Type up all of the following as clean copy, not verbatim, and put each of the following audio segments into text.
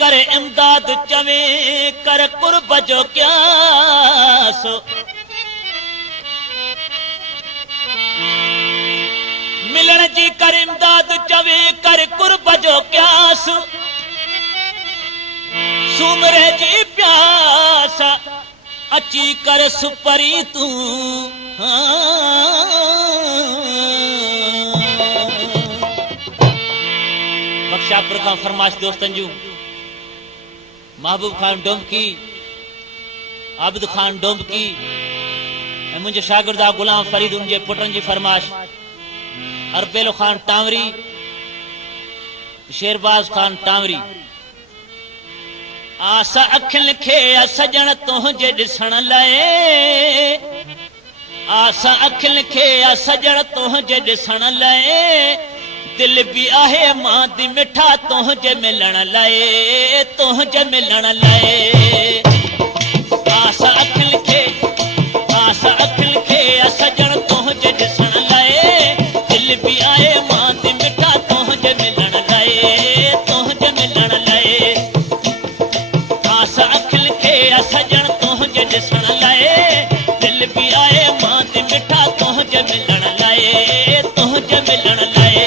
कर इमदाद चवे कर कुर्ब जो क्यास मिलण जी कर इमदाद चवे कर कुर्ब जो क्यास सुमरे जी प्यास अची कर सुपरी तू बख्शापुर का फरमाश दोस्तन जू महबूब खान डोमकी आबिद खान डोमकी मुझे शागिर्दा गुलाम फरीद उनके पुटन जी फरमाश अरबेलो खान टावरी शेरबाज खान टावरी आसा अखिल खे सजण तुंहिंजे ॾिसण लाइ आसा अखिल खे सजण तुंहिंजे ॾिसण लाइ दिल भी आहे मां दी मिठा तुंहिंजे मिलण लाइ तुंहिंजे मिलण लाइ आसा अखिल खे सजण तुंहिंजे ॾिसण लाइ दिल भी आहे मां दी मिठा तुंहिंजे मिलण लाइ तुंहिंजे मिलण लाइ आसा अखिल खे सजण तुंहिंजे ॾिसण लाइ दिल भी आहे मां दी मिठा तुंहिंजे मिलण लाइ तुंहिंजे मिलण लाइ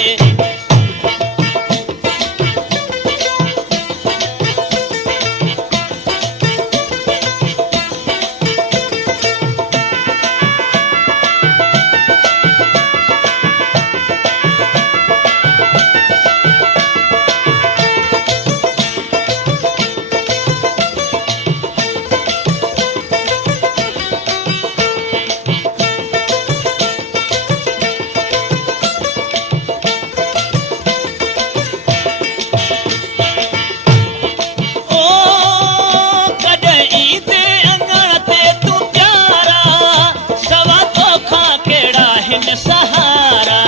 सहारा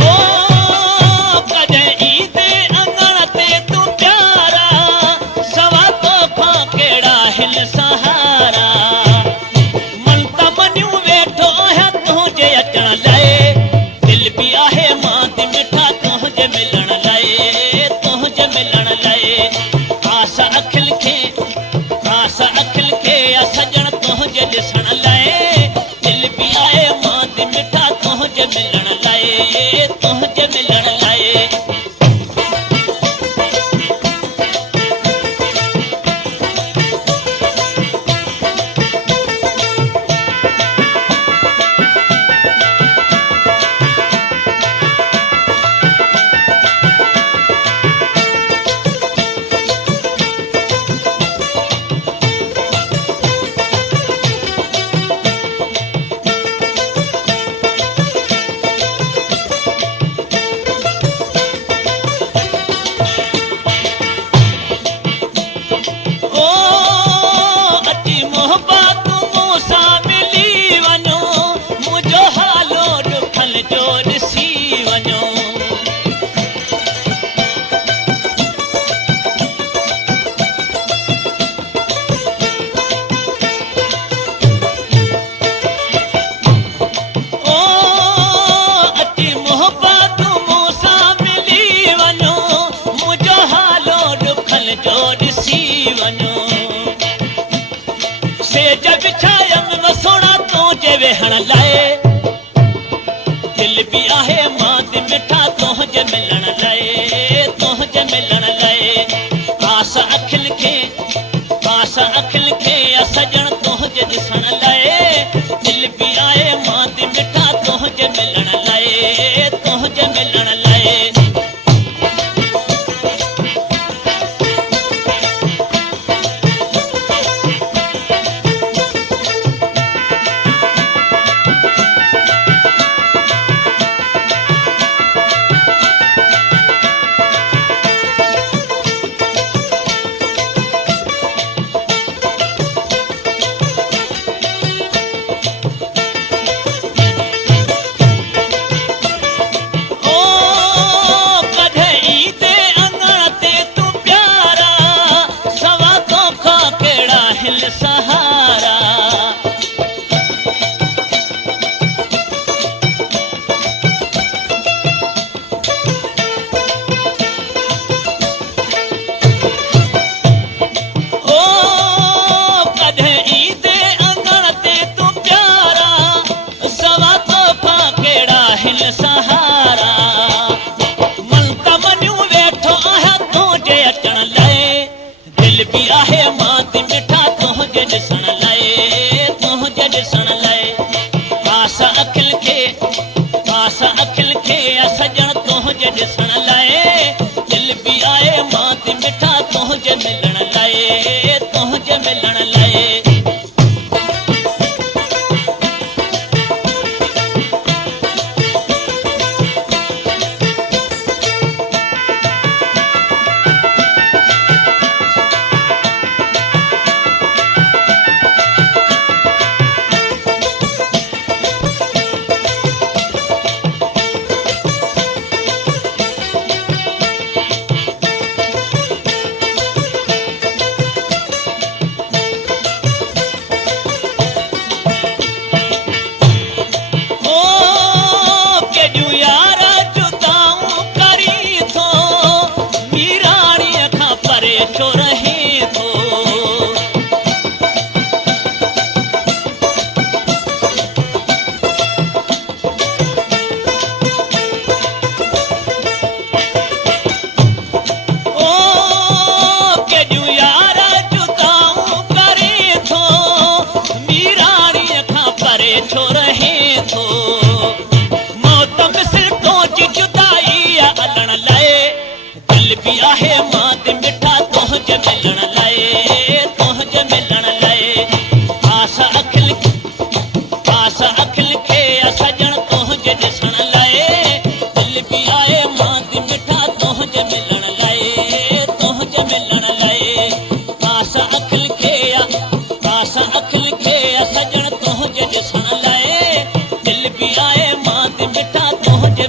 ओ कॾहिं ईंदे अंगण ते तूं प्यारा सवा तोखां कहिड़ा हिन सहारा मन त मनियूं वेठो आहियां तुंहिंजे अचण लाइ दिल भी आहे मां दी मिठा तुंहिंजे मिलण लाइ मिलण लाइ आसा अखिल खे सजण तुंहिंजे ॾिसण लाइ दिल भी आहे मां दी मिठा तुंहिंजे मिलण लाइ तुंहिंजे मिलण लाइ वेहण लाइ दिल भी आहे मां दी मिठा तुंहिंजे मिलण लाइ तुंहिंजे मिलण लाइ आसा अखिल खे सजण तुंहिंजे ॾिसण लाइ दिल भी आहे मां दी मिठा तुंहिंजे मिलण लाइ तुंहिंजे मिलण लाइ हिल सहारा मन त मनियूं वेठो आहियां तुंहिंजे अचण लाइ दिल बि आहे मां ते मिठा तुंहिंजे ॾिसण लाइ तुंहिंजे ॾिसण लाइ आस अखिल खे सजण तुंहिंजे ॾिसण लाइ दिल बि आहे मां ते मिठा तुंहिंजे मिलण लाइ तुंहिंजे मिलण लाइ छो रहे थो केॾियूं यार जुदाऊं करे थो मीराणीअ खां परे छो रहे थो मौत मिसल तुंहिंजी जुदाई हलण लाइ दिल बि आहे मां ते मिठा तुंहिंजे मिलण लाइ तुंहिंजे मिलण लाइ आस अखिल खे सजण तुंहिंजे ॾिसण लाइ दिल बि आहे मां ते मिठा तुंहिंजे मिलण लाइ तुंहिंजे मिलण लाइ आस अखिल खे सजण तुंहिंजे ॾिसण लाइ दिल बि आहे मां ते मिठा तुंहिंजे